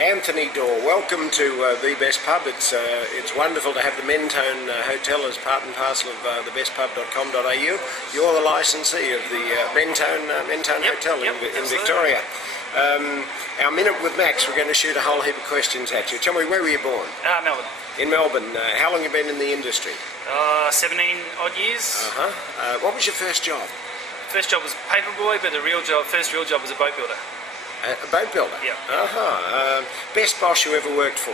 Anthony Dawe, welcome to The Best Pub. It's wonderful to have the Mentone Hotel as part and parcel of thebestpub.com.au. You're the licensee of the Mentone Hotel in Victoria. Our minute with Max, we're going to shoot a whole heap of questions at you. Tell me, where were you born? Melbourne. In Melbourne. How long have you been in the industry? 17 odd years. What was your first job? First job was paperboy, but the first real job was a boat builder. A boat builder? Yeah. Best boss you ever worked for?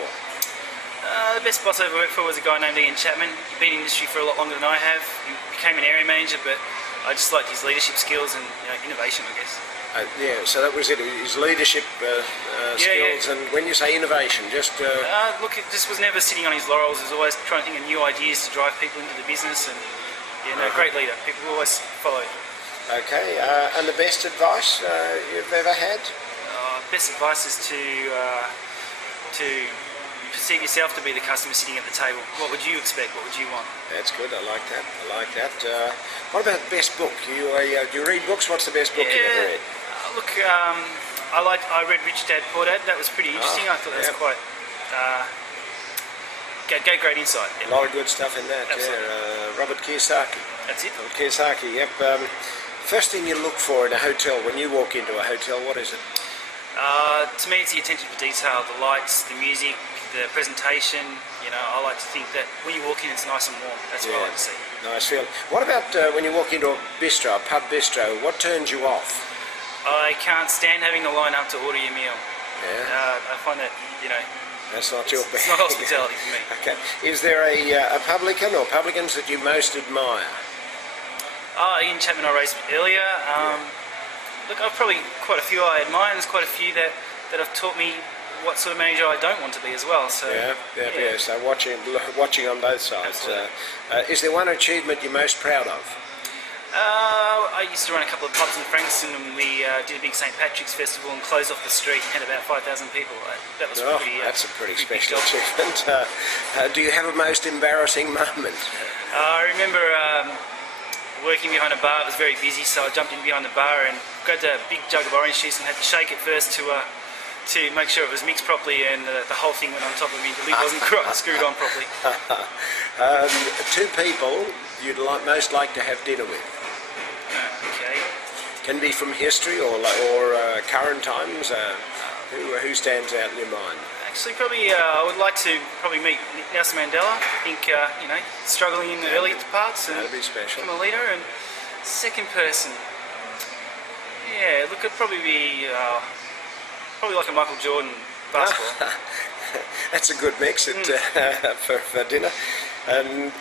The best boss I ever worked for was a guy named Ian Chapman. He'd been in the industry for a lot longer than I have. He became an area manager, but I just liked his leadership skills and innovation, I guess. Yeah, so that was it, his leadership skills. And when you say innovation, just... Look, it just was never sitting on his laurels. He was always trying to think of new ideas to drive people into the business, and great leader. People always followed. Okay, and the best advice you've ever had? Best advice is to perceive yourself to be the customer sitting at the table. What would you expect? What would you want? That's good. I like that. What about the best book? Do you read books? What's the best book you ever read? Look, I read Rich Dad Poor Dad. That was pretty interesting. I thought that was quite gave great insight. A lot of good stuff in that. Absolutely. Yeah, Robert Kiyosaki. That's it. Robert Kiyosaki. Yep. First thing you look for in a hotel when you walk into a hotel, what is it? To me, it's the attention to detail, the lights, the music, the presentation. I like to think that when you walk in, it's nice and warm. That's what I like to see. Nice feeling. What about when you walk into a bistro, a pub bistro? What turns you off? I can't stand having to line up to order your meal. Yeah. I find that that's not your bag. It's not hospitality for me. Okay. Is there a publican or publicans that you most admire? Ian Chapman I raised earlier. Look, I've probably quite a few I admire, and there's quite a few that have taught me what sort of manager I don't want to be as well. So yeah. So watching on both sides. Is there one achievement you're most proud of? I used to run a couple of pubs in Frankston, and we did a big St. Patrick's Festival and closed off the street and had about 5,000 people. That was that's a pretty special achievement. Do you have a most embarrassing moment? I remember working behind a bar. It was very busy, so I jumped in behind the bar and grabbed a big jug of orange juice and had to shake it first to make sure it was mixed properly, and the whole thing went on top of me. The lid wasn't screwed on properly. Two people you'd most like to have dinner with? Okay. Can be from history or current times. Who stands out in your mind? Actually, probably I would like to meet Nelson Mandela. I think struggling in the early parts and that'd be special. Become a leader. And second person, look, it'd probably be like a Michael Jordan basketball. That's a good mix for dinner.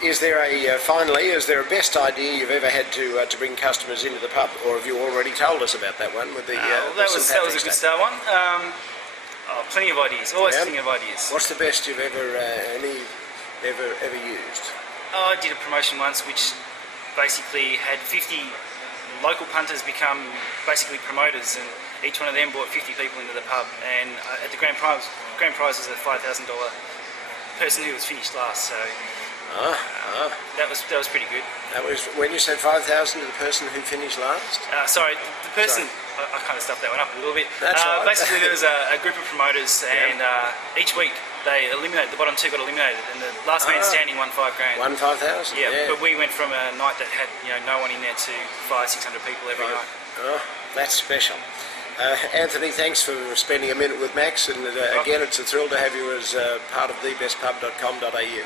Is there a best idea you've ever had to bring customers into the pub, or have you already told us about that one with the? That was a good start one. Plenty of ideas. Always plenty of ideas. What's the best you've ever used? I did a promotion once which basically had 50 local punters become basically promoters, and each one of them brought 50 people into the pub. And at the grand prize was a $5,000 person who was finished last. So that was pretty good. That was when you said 5,000 to the person who finished last. Sorry, the person. I kind of stuffed that one up a little bit. That's right. Basically, there was a group of promoters, and each week they eliminated, the bottom two got eliminated, and the last man standing won $5,000. Won $5,000. Yeah, but we went from a night that had no one in there to 500-600 people every night. Oh, that's special. Anthony, thanks for spending a minute with Max, and again, it's a thrill to have you as part of thebestpub.com.au.